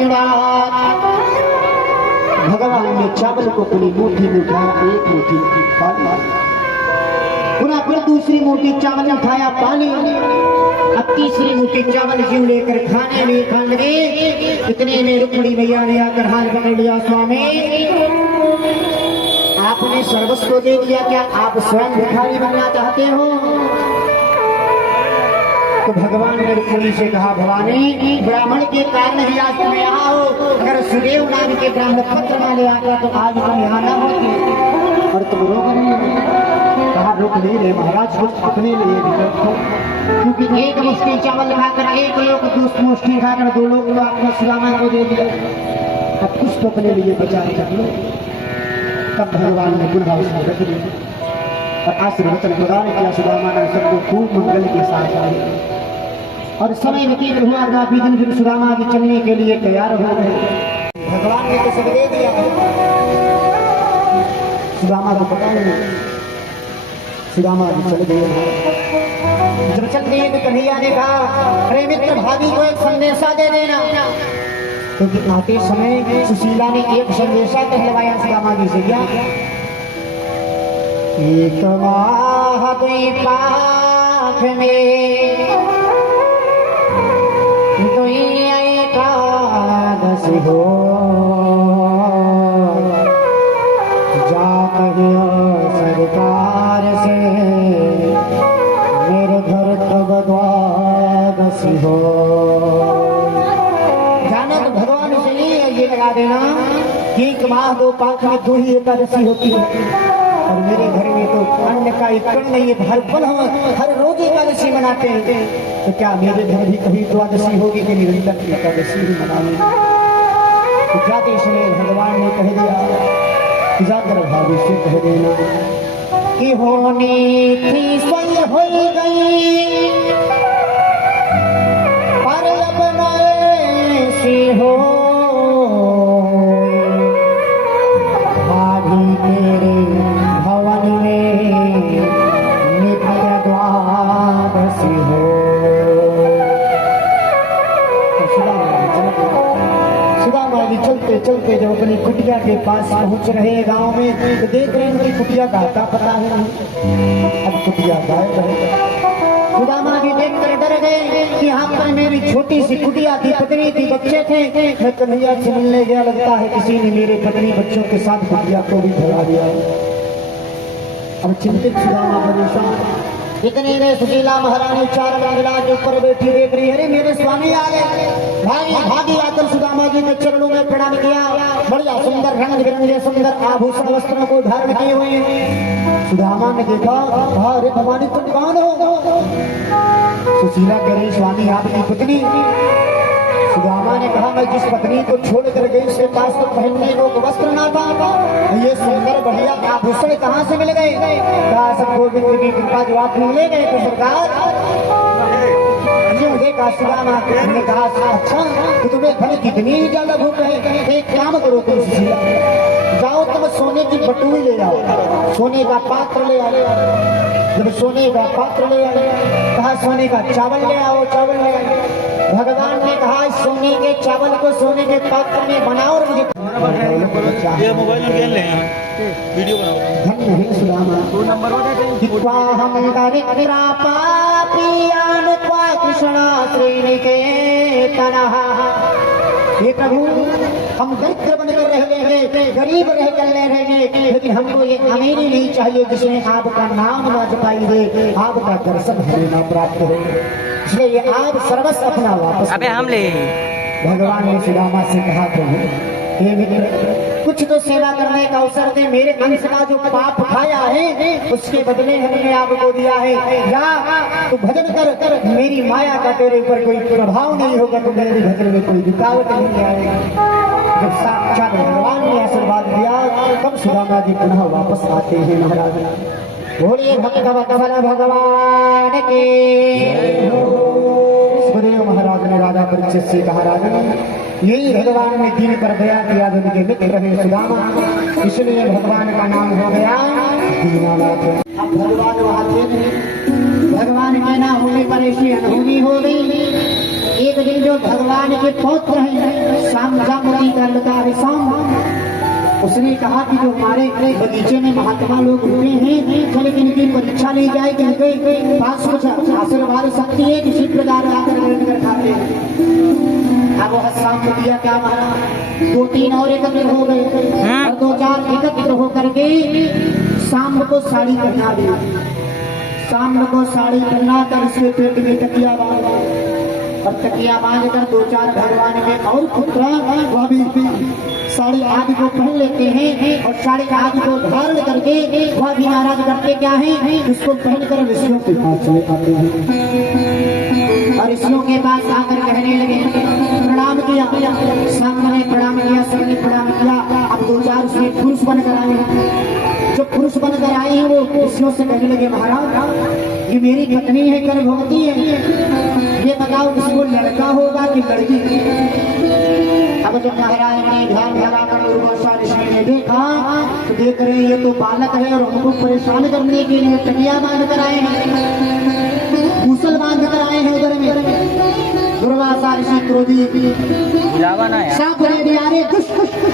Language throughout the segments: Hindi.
छेड़ा। भगवान ने चावल को पूरी मुट्ठी में उठाया, एक मुट्ठी पानी, पुनः फिर दूसरी मुट्ठी चावल उठाया पानी, अब तीसरी मुट्ठी चावल जीव लेकर खाने में खा लगे। इतने में रुक्मिणी मैया ने आकर हाथ पकड़ लिया, स्वामी आपने सर्वस्व दे दिया, क्या आप स्वयं भिखारी बनना चाहते हो? तो भगवान ने रुक्मिणी से कहा, भवानी ब्राह्मण के कारण ही आज तुम यहाँ हो, अगर सुदेव नाम के ब्राह्मण पत्र न ले आता तो आज तुम यहाँ न होती और तुम रोक नहीं। कहा रोक नहीं ले महाराज, कुछ अपने लिए भी रखो, क्योंकि एक मुश्किल चावल खाकर एक लोग, दूसरी मुश्किल खाकर दो लोग तो आपने सुदामा को दे दिया, अब कुछ तो अपने लिए बचा कर लो। तब भगवान ने पुनः उसको रख दिया और आशीर्वचन प्रदान किया। सुदामा ने सबको खूब मंगल के साथ आए और समय व्यतीत हुआ, काफी दिन फिर सुदामा भी चलने के लिए तैयार हो गए। भगवान ने तो सब दे दिया, सुदामा को पता नहीं, सुदामा भी चल गए। जब चल गए तो कन्हैया ने कहा, अरे मित्र भाभी को एक संदेशा दे देना, क्योंकि आते समय सुशीला ने एक संदेशा कहलवाया सुदामा जी से, क्या एक माह दुई पाख में दुई एकादश हो, जा कहियो सरकार से मेरे घर तब द्वादशी हो। लगा देना कि एक माह दो पाख में दो ही एकादशी होती है और मेरे घर में तो अन्न का एक कण नहीं है, हर पल हम हर रोज एकादशी मनाते हैं, तो क्या मेरे घर भी कभी द्वादशी होगी कि निरंतर एकादशी भी मनानी? तो जाते समय भगवान ने कह दिया, जाकर भाभी से कह देना कि होनी थी स्वयं हो गई, पर अब ऐसी हो तेरे भवन में नित्य द्वादशी हो। सुदामा जी चलते चलते जब अपनी कुटिया के पास पहुंच रहे गांव में, तो देख रहे उनकी कुटिया का आता पता है, अब कुटिया गायब है। सुदामा जी देखकर डर गए कि यहाँ पर मेरी छोटी सी कुटिया थी, पत्नी थी, बच्चे थे, मैं कन्हैया से मिलने गया, लगता है किसी ने मेरे पत्नी बच्चों के साथ कुटिया को भी भगा दिया। अब चिंतित सुदामा परेशान। इतने में सुशीला महारानी चार मंगला के ऊपर बैठी देख रही, अरे मेरे स्वामी आ गए। भागी आकर सुदामा जी के चरणों में प्रणाम किया। बढ़िया सुंदर रंग बिरंगे सुंदर आभूषण वस्त्रों को धारण किए हुए। सुदामा ने देखा, अरे भवानी तुम कौन हो? सुशीला कह रही, स्वामी आपकी पत्नी। सुदामा ने कहा, मैं जिस पत्नी को छोड़ कर गई उसके पास तो पहनने को वस्त्र ना था, ये सुंदर बढ़िया आभूषण कहाँ से मिल गए? सब गोविंद की कृपा जो आप ले गए तो सरकार देखा। सुदामा ने कहा, अच्छा तो तुम्हें भले कितनी ज्यादा भूख है, एक काम करो तुम सुशीला, जाओ तुम सोने की बटुई ले आओ, सोने का पात्र ले आओ। जब सोने का पात्र ले आए, कहा सोने का चावल ले आओ, चावल ले आए। भगवान ने कहा, सोने के चावल को सोने के पात्र में बनाओ और मुझे ये मोबाइल में ले वीडियो बनाओ। धन्य है सुदामा, हम दरिद्रा पापियान क्वा कृष्णा श्रीनिकेतन। हे प्रभु, हम दरिद्र बनकर रह गए हैं, गरीब रह कर रह गए, लेकिन हमको ये अमीरी नहीं चाहिए जिसमें आपका नाम न जपाई दे, आपका दर्शन हमें न प्राप्त हो, इसलिए ये आप सर्वस्व अपना वापस। अबे हम ले। भगवान ने सुदामा से कहा, प्रभु हे मित्र, कुछ तो सेवा करने का अवसर दे, मेरे अंश का जो पाप उठाया है उसके बदले हमने आपको दिया है, या तू भजन कर, मेरी माया का तेरे ऊपर कोई प्रभाव नहीं होगा, तो मेरे भजन में कोई रुकावट नहीं आएगा। जब साक्षात भगवान ने आशीर्वाद दिया, तब सुदामा जी पुनः वापस आते हैं महाराज। बोलिए भक्त भगवान के। सुखदेव महाराज ने राजा परीक्षित से कहा, राजन यही भगवान ने दीन पर दया किया, उनके मित्र रहे सुदामा, इसलिए भगवान का नाम हो गया दीनानाथ। अब भगवान वहां थे नहीं, भगवान के ना होने पर ऐसी अनहोनी हो गई। एक दिन जो भगवान के पौत्र हैं श्याम जामवती का लड़का है श्याम, उसने कहा कि जो हमारे बगीचे में महात्मा लोग रुके हैं चले इनकी परीक्षा ली जाए कि इनके पास कुछ आशीर्वाद शक्ति है किसी प्रकार आकर बैठ कर खाते हैं। अब वह शाम को दिया क्या मारा, 2-3 और एकत्र हो गए और 2-4 एकत्र होकर के शाम को साड़ी पहना दी। शाम को साड़ी पहना कर उसके पेट में तकिया बांधा और तकिया बांध कर 2-4 भगवान के और पुत्र वह भी साड़ी आदि को पहन लेते हैं और साड़ी आदि को धारण करके वह भी महाराज करते क्या है उसको पहन कर ऋषियों के पास चले आते हैं और ऋषियों के पास आकर कहने लगे प्रणाम किया। सामने ने प्रणाम किया, सबने प्रणाम किया। अब 2-4 उसमें पुरुष बनकर आए हैं, जो पुरुष बनकर आए हैं वो ऋषियों से कहने लगे महाराज ये मेरी पत्नी है गर्भवती है, ये बताओ इसको लड़का होगा कि लड़की। अब जब महाराज ने ध्यान लगाकर दुर्वासा ऋषि ने देखा तो देख रहे ये तो बालक है और हमको परेशान करने के लिए टकिया बांध कर आए हैं, मूसल बांध कर आए हैं उधर में। दुर्वासा ऋषि क्रोधी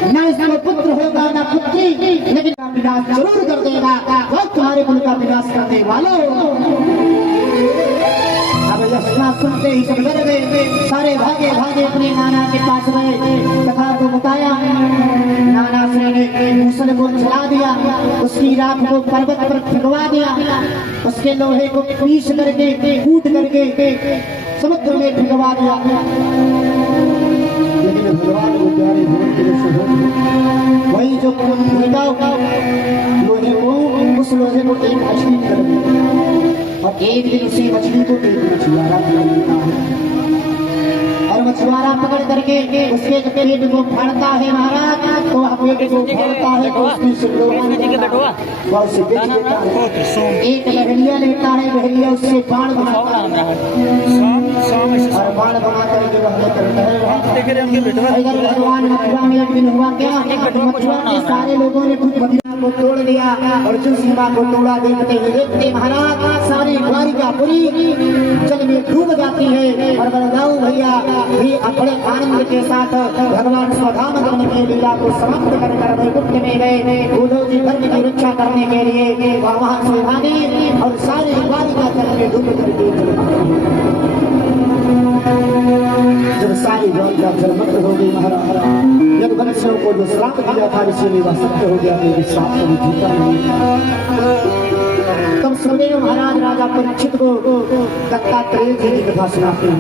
न इसमें पुत्र होगा न पुत्री, लेकिन विनाश जरूर कर देगा, वह तुम्हारे कुल का विनाश करने वाला होगा। अब यशना सुनते ही सब डर गए, सारे भागे भागे अपने नाना के पास गए, कथा को बताया। नाना श्री ने मूसल को चला दिया, उसकी राख को पर्वत पर फेंकवा दिया, उसके लोहे को पीस करके कूट करके समुद्र में फेंकवा दिया। लेकिन भगवान को प्यारे वही जो लोहे को उस लोहे को एक मछली कर दिया और एक दिन उसी मछली को एक मछुआरा पकड़ लेता है और मछुआरा पकड़ करके उसके पेट को फाड़ता है महाराज, तो पेट को फाड़ता है तो उसकी एक बहलिया लेता है, बहलिया उससे बाण बनाता है और बाण बना करके भगवान मथुरा में एक दिन हुआ क्या, मथुरा के सारे लोगों ने खुद मदीना को तोड़ दिया और जो सीमा को तोड़ा देखते हुए देखते महाराज सारी द्वारिका पूरी जल में डूब जाती है और बलदाऊ भैया भी बड़े आनंद के साथ भगवान स्वधाम करने की लीला को समाप्त कर वैकुंठ में गए। उद्धव जी धर्म की रक्षा करने के लिए वहां से भागे और सारी द्वारिका जल में डूब करके जब सारी द्वारिका जलमग्न हो गई महाराज जब मनुष्यों को जो श्राप दिया था इसीलिए वह सत्य हो गया, मेरे श्राप को जीता नहीं। तब सुखदेव महाराज राजा परीक्षित को दत्तात्रेय जी की कथा सुनाते हैं।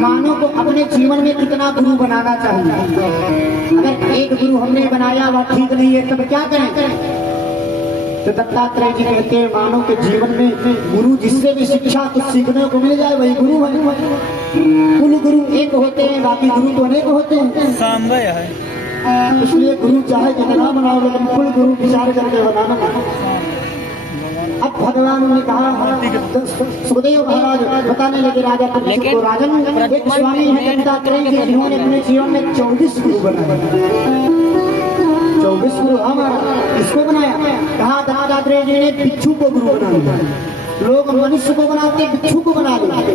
मानव को अपने जीवन में कितना गुरु बनाना चाहिए, अगर एक गुरु हमने बनाया वह ठीक नहीं है तब क्या करें। तो दत्तात्रेय जी कहते हैं मानव के जीवन में गुरु जिससे भी शिक्षा कुछ सीखने को मिल जाए वही गुरु है। कुल गुरु एक होते हैं, बाकी गुरु तो अनेक होते हैं। इसलिए गुरु चाहे जितना बनाओ लेकिन कुल गुरु विचार करके बनाना। अब भगवान ने कहा सुखदेव महाराज बताने लगे राजा परीक्षित को, राजन एक स्वामी है दत्तात्रेय जी जिन्होंने अपने जीवन में 24 गुरु बनाए। 24 गुरु हमारा किसको बनाया, कहा दत्तात्रेय जी ने बिच्छू को गुरु बना लिया। लोग मनुष्य को बनाते बिच्छू को बना लेते,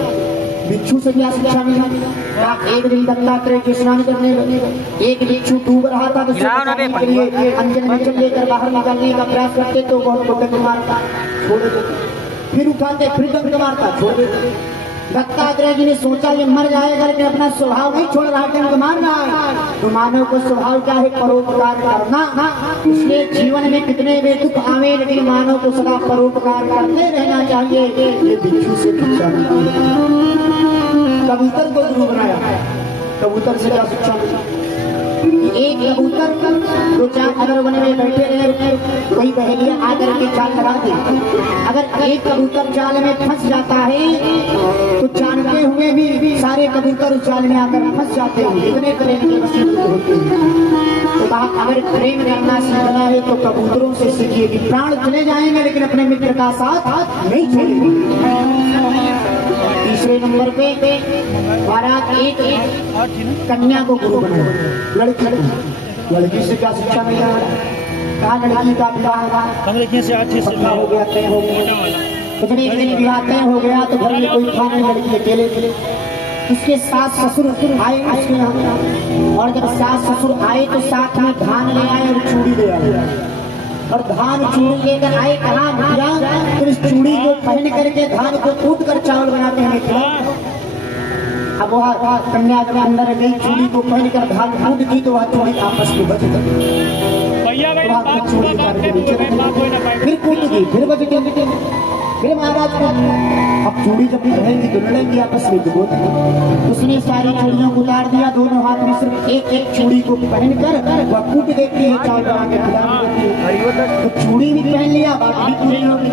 बिच्छू से क्या शिक्षा मिला। एक दिन दत्तात्रेय जी स्नान करने लगे, एक बिच्छू डूब रहा था तो के लिए अंजन में चल लेकर बाहर निकालने का प्रयास करते तो बहुत डंक मारता छोड़ देते, फिर उठाते फिर डंक मारता छोड़ देते। दत्तात्रेय जी ने सोचा ये मर जाएगा लेकिन अपना स्वभाव नहीं छोड़ रहा, डंक मार रहा है। तो मानव को स्वभाव क्या है, परोपकार करना। इसलिए जीवन में कितने भी दुख आवे लेकिन मानव को सदा परोपकार करते रहना चाहिए। ये बिच्छू से शिक्षा मिलती है। कबूतर को गुरु बनाया, कबूतर से क्या शिक्षा मिली। एक कबूतर दो चार अगर वन में बैठे रहे वही बहेलियां आकर के चाल लगा दी। अगर एक कबूतर जाल में फंस जाता है तो जानते हुए भी सारे कबूतर उस जाल में आकर फंस जाते हैं। इतने प्रेम के वसीले होते हैं। तो कहा अगर प्रेम करना सीखना है तो कबूतरों से सीखिए कि प्राण चले जाएंगे लेकिन अपने मित्र का साथ नहीं छोड़ेंगे। तीसरे नंबर पे महाराज एक कन्या को गुरु बनाया। लड़की से क्या शिक्षा मिला, कहा लड़की का विवाह अंग्रेजी से 8 हो गया, तय हो गया। तो जब एक दिन विवाह तय हो गया तो घर में कोई था नहीं, लड़की अकेले थे। उसके सास ससुर आए उसके यहाँ, और जब सास ससुर आए तो साथ में धान ले आए और चूड़ी ले आए, और धान चूड़ी लेकर आए। कहा भैया तो इस चूड़ी को पहन करके धान को कूट कर चावल बनाते हैं क्या? अब वह कन्या जब अंदर गई, चूड़ी को पहन कर धान कूट की तो वह चूड़ी आपस में बच गई। फिर कूट गई, फिर बच गई। फिर महाराज को अब चूड़ी जब रहेंगी तो लड़ेंगी आपस में, तो उसने सारी चूड़ियों को उतार दिया, दोनों हाथ में सिर्फ एक एक चूड़ी को पहनकर वह कूट देती है, चावल बना के खिला देती है। तो चूड़ी भी पहन लिया, बात भी पूरी हो गई।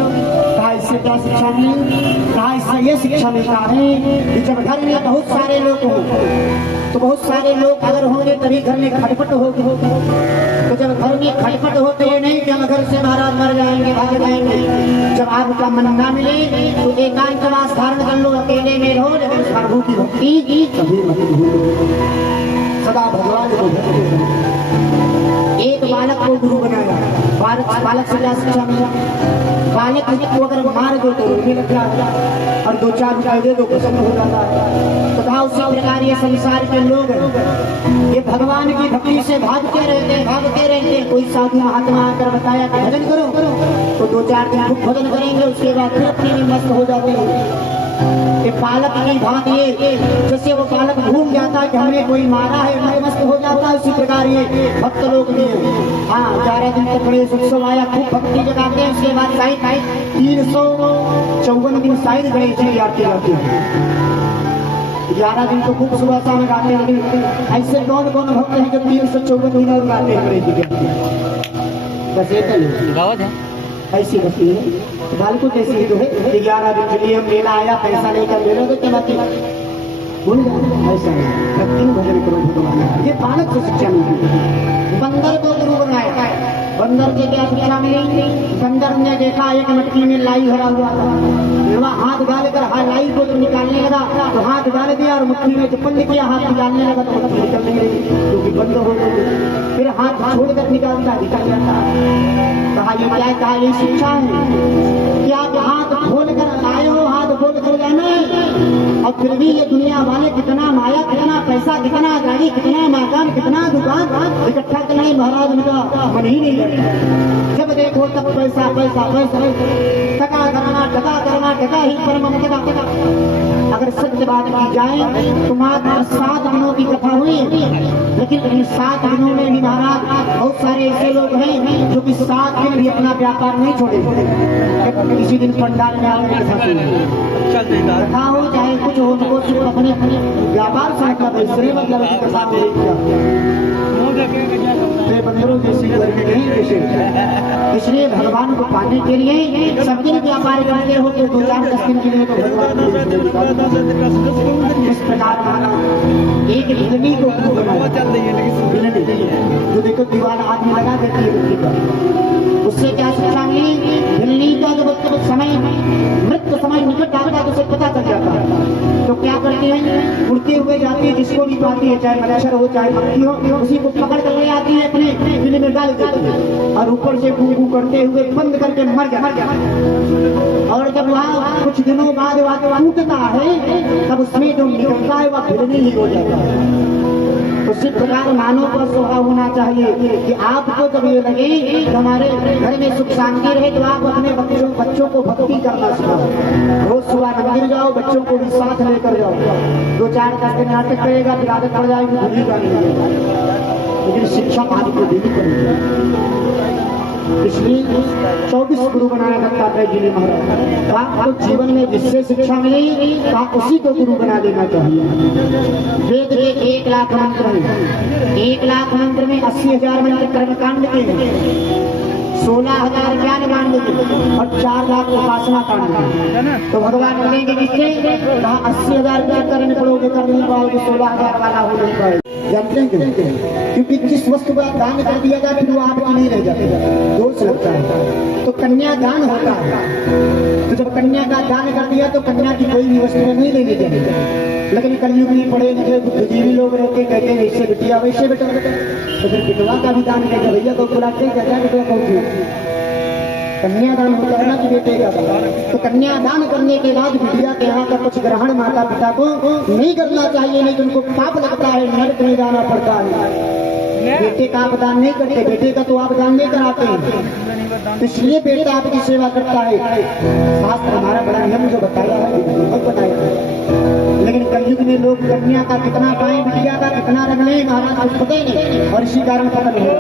कहा इससे क्या शिक्षा मिली? कहा इससे ये शिक्षा मिलता है कि जब घर में बहुत सारे लोग हों तो बहुत सारे लोग अगर होंगे तभी घर में खटपट होगी। तो जब घर में खटपट होते हैं नहीं कि हम घर से महाराज मर जाएंगे, भाग जाएंगे। जब आपका मन ना मिले तो एकांतवास धारण कर लो, अकेले में रहो, लेकिन प्रभु की भक्ति की कभी मत भूलो, सदा भगवान को भक्ति। एक बालक को गुरु बनाया, बालक से क्या शिक्षा मिला? बालक को अगर मार दो तो रोने लग जाता, और 2-4 रुपए दे दो प्रसन्न हो जाता है। तो कहा उसी प्रकार ये संसार के लोग ये भगवान की भक्ति से भागते रहते। कोई साधु महात्मा आकर बताया कि भजन करो, तो 2-4 दिन खूब भजन करेंगे, उसके बाद फिर अपने में मस्त हो जाते हैं। ये बालक की बात ये, जैसे वो बालक भूल जाता है कि हमें कोई मारा है, मैं मस्त हो जाता है, उसी प्रकार ये भक्त लोग भी। हाँ, 11 दिन तक बड़े उत्सव आया, खूब भक्ति जगाते हैं। उसके बाद 354 दिन शायद गणेश जी आरती जाती है। 11 दिन तो खूब सुबह शाम गाते हैं, लेकिन ऐसे कौन भक्त हैं जो 354 दिन और गाते हैं गणेश जी की आरती? बस ये तो ऐसी भक्ति है। बालकों जैसी ही तो है। 11 दिन के लिए हम मेला आया, पैसा लेकर मेले तो चलाती भूल जाए, ऐसा है। भक्ति में भजन करो भगवान, ये बालक को शिक्षा मिलती है। बंदर को गुरु बनाया, बंदर से क्या शिक्षा मिली? बंदर ने देखा एक मटकी में लाई भरा हुआ था, वह हाथ डाल कर लाई को जब निकालने लगा तो हाथ डाल दिया और मुट्ठी में चप्पल किया, हाथ निकालने लगा तो मुट्ठी निकल नहीं रही क्योंकि बंद हो गई। फिर हाथ छोड़कर निकालता निकल जाता। कहा ये क्या? कहा ये शिक्षा है कि आप हाथ खोल कर आए हो, हाथ खोल कर जाना है, और फिर भी ये दुनिया वाले कितना माया, कितना पैसा, कितना गाड़ी, कितना मकान, कितना दुकान इकट्ठा करना महाराज उनका मन ही नहीं लगता। जब देखो तब पैसा पैसा पैसा, टका करना टका ही परम टका। अगर सत्य बात की जाए तो मात्र 7 दिनों की कथा हुई, लेकिन इन 7 दिनों में भी महाराज बहुत सारे ऐसे लोग हैं जो कि 7 दिन भी अपना व्यापार नहीं छोड़े। किसी दिन पंडाल में आगे कथा हो चाहे कुछ हो, उनको सिर्फ अपने व्यापार से मतलब इसलिए मतलब कथा बंदरों जैसी करके नहीं, इसलिए भगवान को पाने के लिए सब दिन व्यापार करते हो तो 2-4-10 दिन के लिए तो भगवान इस प्रकार एक हिलनी को जो देखो दीवार आदमी लगा देती है, उससे क्या शिक्षा मिली? हिलनी का जब समय मृत्यु समय निकट आता है तो उसे पता चल जाता है, तो क्या करते हैं? उड़ते हुए जाती है, जिसको भी पाती है, चाहे मच्छर हो चाहे मक्खी हो, उसी को पकड़ कर ले आती है, अपने बिल में डाल देती है और ऊपर से गू करते हुए बंद करके मर गया। और जब वहाँ कुछ दिनों बाद टूटता है तब उसमें जो निकलता है वह फिरनी ही हो जाता है। उसी प्रकार मानव का स्वभाव होना चाहिए कि आपको जब ये लगे कि हमारे घर में सुख शांति रहे तो आप अपने बच्चों को भक्ति करना सिखाओ। रोज सुबह मंदिर जाओ, बच्चों को भी साथ लेकर जाओ। 2-4 दिन नाटक करेगा फिर आदत पड़ जाएगी, भूली का नहीं, लेकिन शिक्षा आपको देनी पड़ेगी। इसलिए 24 गुरु बनाया दत्तात्रेय जी ने महाराज। आपको जीवन में जिससे शिक्षा मिली तो आप उसी को गुरु बना लेना चाहिए। वेद के 1 लाख मंत्र हैं, 1 लाख मंत्र में 80,000 मंत्र कर्मकांड के हैं, 16,000 ज्ञान कांड के और 4 लाख उपासना कांड के। तो भगवान बोलेंगे किससे? 80,000 क्या करने पड़ोगे, कर नहीं पाओगे, 16,000 वाला हो नहीं पाएगा। जानते हैं क्योंकि जिस वस्तु का दान कर दिया जाए फिर वो आपकी नहीं रह जाती, दोष लगता है। तो कन्या दान होता है, तो जब कन्या का दान कर दिया तो कन्या की कोई भी वस्तु नहीं लेनी चाहिए। लेकिन कलयुग में पढ़े लिखे बुद्धिजीवी लोग रहते कहते हैं ऐसे बिटिया वैसे बेटा, तो फिर बिटवा का भी दान कहते भैया को बुलाते क्या बेटवा को कन्यादान होता है ना कि बेटे का, तो कन्यादान करने के बाद बिटिया के यहाँ का कुछ ग्रहण माता पिता को नहीं करना चाहिए, नहीं तो उनको पाप लगता है, नरक में जाना पड़ता है। बेटे का आप दान नहीं करते, बेटे का तो आप दान नहीं कराते हैं, तो इसलिए बेटा आपकी सेवा करता है। शास्त्र हमारा बड़ा नियम जो बताया है बहुत बताया है, लेकिन कलयुग में लोग कन्या का कितना पाए, बिटिया का कितना रख लें, महाराज कुछ पता ही नहीं, और इसी कारण खत्म हो।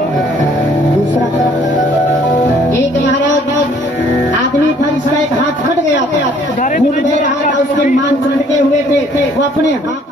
दूसरा एक महाराज आदमी था जिसका एक हाथ फट गया, खून बह रहा था, उसके मांस लटके हुए थे, वो अपने हाथ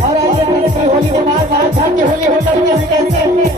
और आइए होली के बाद झाड़ के होली हो सकती है कैसे होली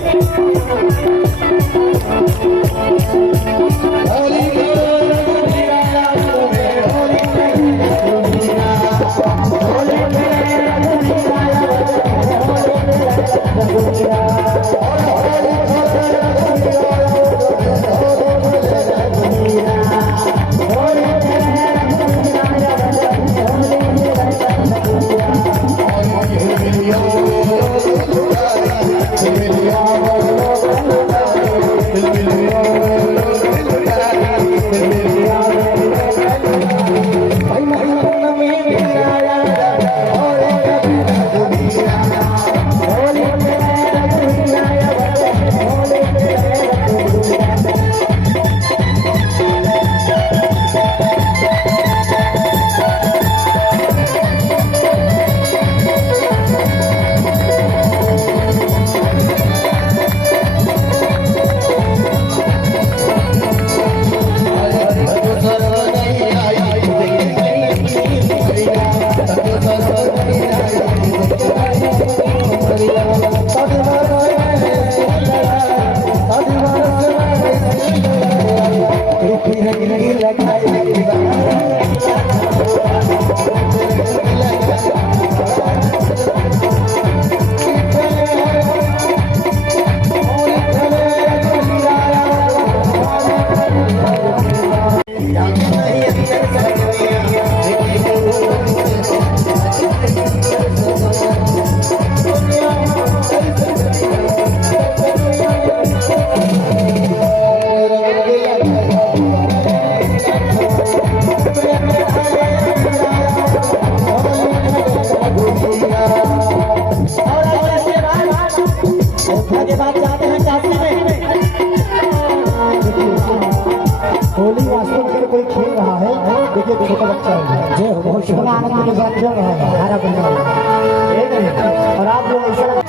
छुपना आनंद के साथ खेल रहा है हरा पंजाब एक नहीं और आप लोग ऐसा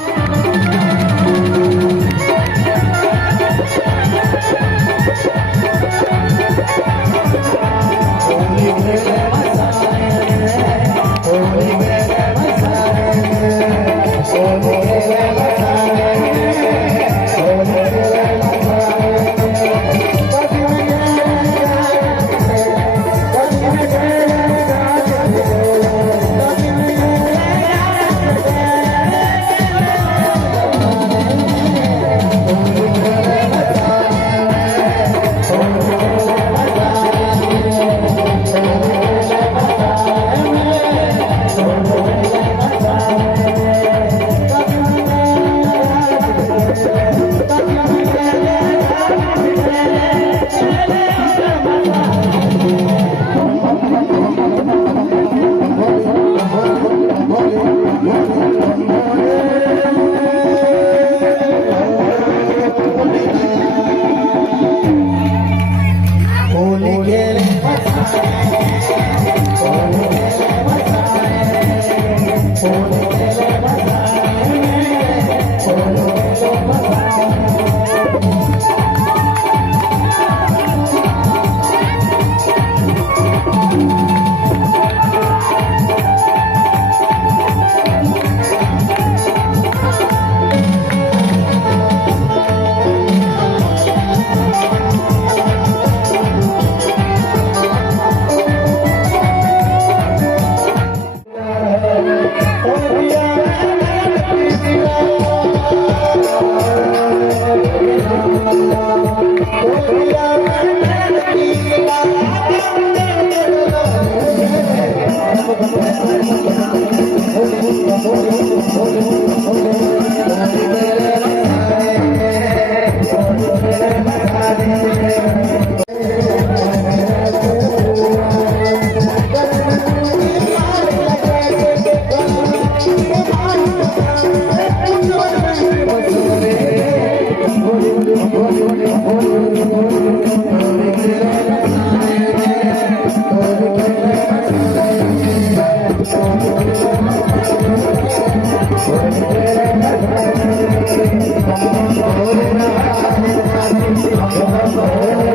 Oh,